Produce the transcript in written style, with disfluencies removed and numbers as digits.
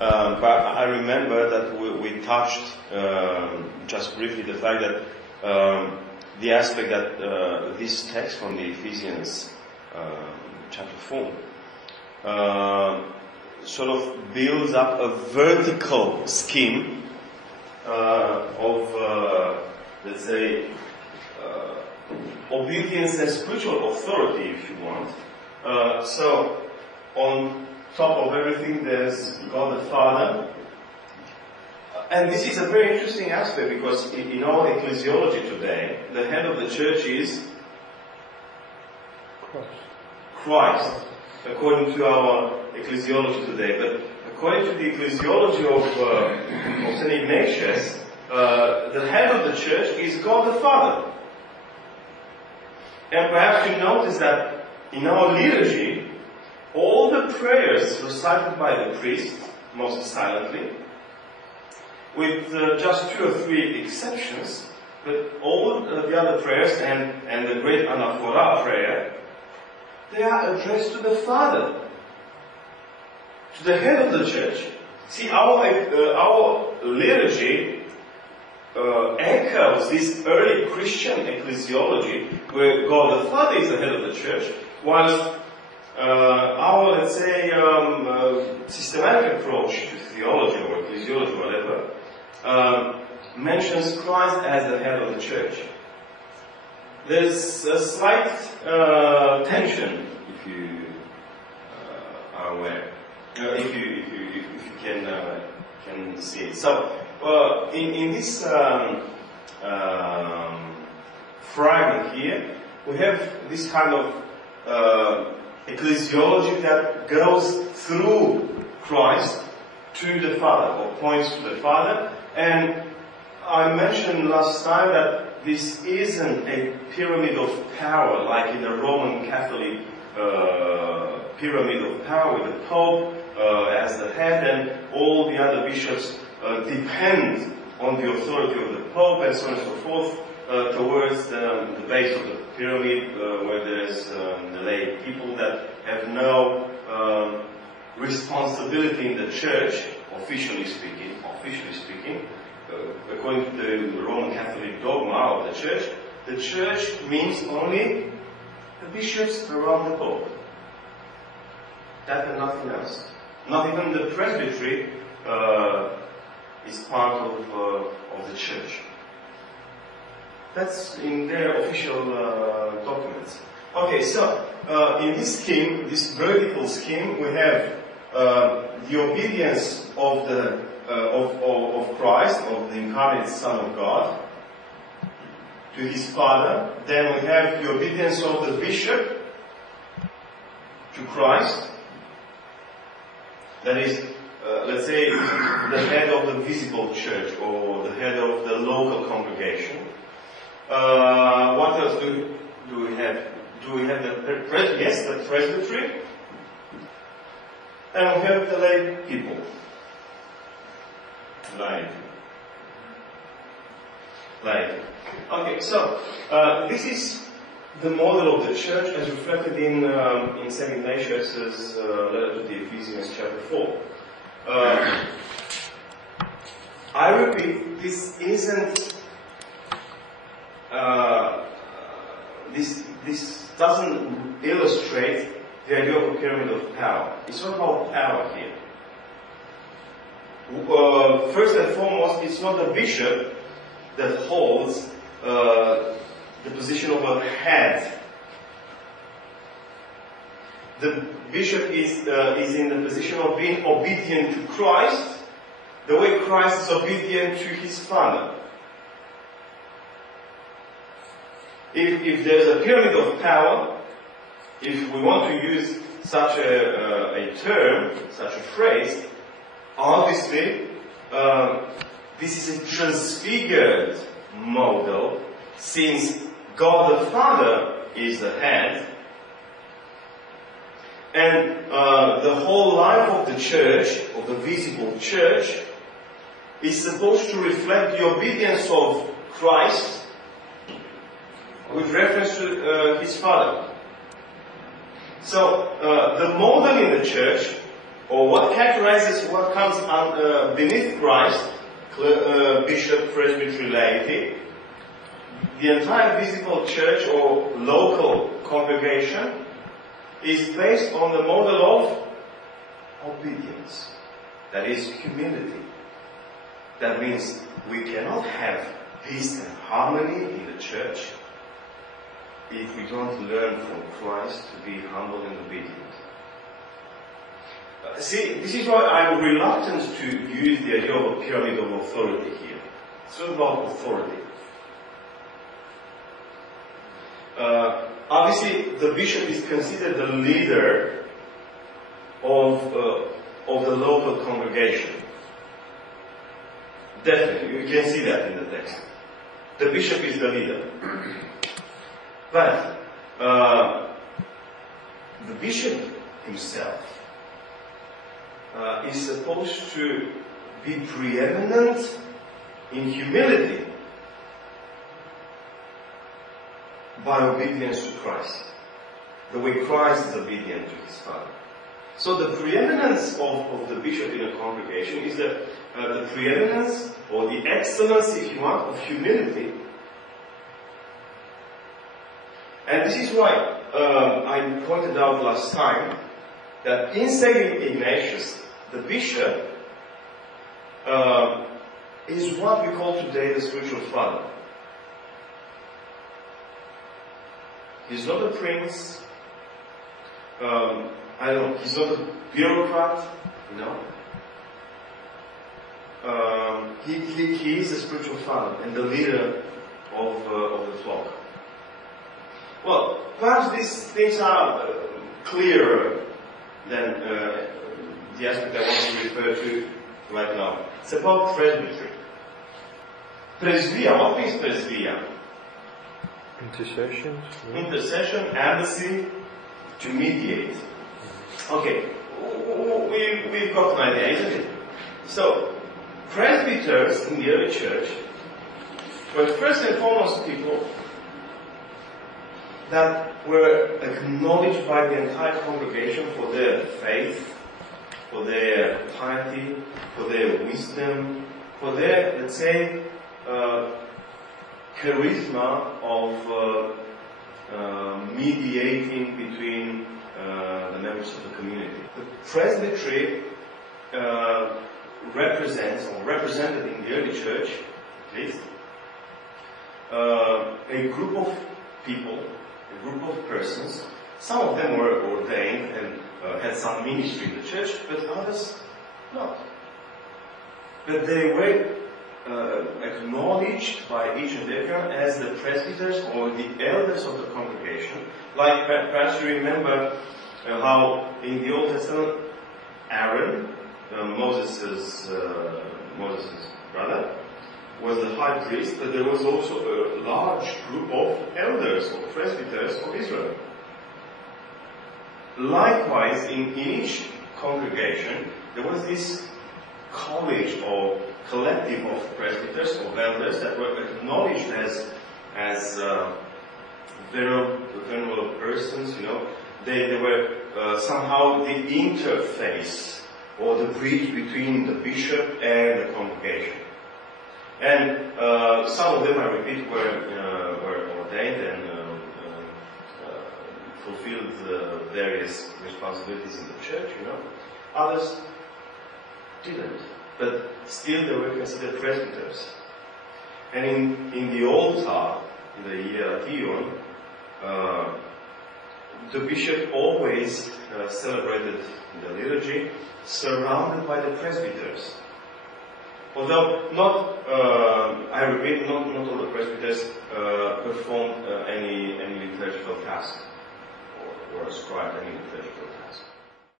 But I remember that we touched just briefly the fact that the aspect that this text from the Ephesians chapter 4 sort of builds up a vertical scheme of, let's say, obedience and spiritual authority, if you want. So, on top of everything, there's God the Father. And this is a very interesting aspect because in our ecclesiology today, the head of the church is Christ, according to our ecclesiology today. But according to the ecclesiology of St Ignatius, the head of the church is God the Father. And perhaps you notice that in our liturgy, all the prayers recited by the priest, mostly silently, with just 2 or 3 exceptions, but all the other prayers and the great anaphora prayer, they are addressed to the Father, to the head of the church. See, our liturgy echoes this early Christian ecclesiology, where God the Father is the head of the church, whilst our, let's say, systematic approach to theology or ecclesiology or whatever, mentions Christ as the head of the church. There's a slight tension, if you are aware, if you can see it. So, in this fragment here, we have this kind of ecclesiology that goes through Christ to the Father, or points to the Father. And I mentioned last time that this isn't a pyramid of power like in the Roman Catholic pyramid of power with the Pope as the head, and all the other bishops depend on the authority of the Pope and so on and so forth towards the base of the pyramid where there's the lay people that have no responsibility in the church, officially speaking, according to the Roman Catholic dogma of the church means only the bishops around the Pope. That and nothing else. Not even the presbytery is part of the church. That's in their official documents. Okay, so in this scheme, this vertical scheme, we have the obedience of Christ, of the incarnate Son of God, to his Father. Then we have the obedience of the bishop to Christ. That is, let's say, the head of the visible church or the head of the local congregation. What else do we have? Do we have the presbytery? And we have the lay people. Laity. Okay, so this is the model of the church as reflected in St Ignatius' letter to the Ephesians chapter 4. I repeat, this isn't. This doesn't illustrate the idea of a pyramid of power. It's not about power here. First and foremost, it's not the bishop that holds the position of a head. The bishop is in the position of being obedient to Christ, the way Christ is obedient to his Father. If there is a pyramid of power, if we want to use such a term, such a phrase, obviously this is a transfigured model, since God the Father is the head, and the whole life of the church, of the visible church, is supposed to reflect the obedience of Christ with reference to his Father. So, the model in the church or what characterizes what comes beneath Christ, bishop, presbytery, laity, the entire visible church or local congregation is based on the model of obedience. That is humility. That means we cannot have peace and harmony in the church if we don't learn from Christ to be humble and obedient. See, this is why I'm reluctant to use the idea of a pyramid of authority here. It's all about authority. Obviously, the bishop is considered the leader of the local congregation. Definitely, you can see that in the text. The bishop is the leader. But the bishop himself is supposed to be preeminent in humility by obedience to Christ, the way Christ is obedient to his Father. So the preeminence of the bishop in a congregation is the preeminence or the excellence, if you want, of humility. And this is why I pointed out last time that in St Ignatius, the bishop is what we call today the spiritual father. He's not a prince. He's not a bureaucrat, He is a spiritual father and the leader of the flock. Well, perhaps these things are clearer than the aspect I want to refer to right now. It's about presbytery. Presbya, what means presbya? Intercession. Intercession, embassy, to mediate. Okay, we've got an idea, isn't it? So, presbyters in the early church were first and foremost people that were acknowledged by the entire congregation for their faith, for their piety, for their wisdom, for their, let's say, charisma of mediating between the members of the community. The presbytery represents, or represented in the early church, at least, a group of people, a group of persons. Some of them were ordained and had some ministry in the church, but others not. But they were acknowledged by each and everyone as the presbyters or the elders of the congregation. Like perhaps you remember how in the Old Testament Aaron, Moses' brother, was the high priest, but there was also a large group of elders or presbyters of Israel. Likewise, in each congregation, there was this college or collective of presbyters or elders that were acknowledged as venerable persons. They were somehow the interface or the bridge between the bishop and the congregation. And some of them, I repeat, were ordained and fulfilled various responsibilities in the church. Others didn't, but still they were considered presbyters. And in the altar, in the hierarchion, the bishop always celebrated the liturgy surrounded by the presbyters. Although I repeat, not all the presbyters performed any liturgical task or ascribed any liturgical task.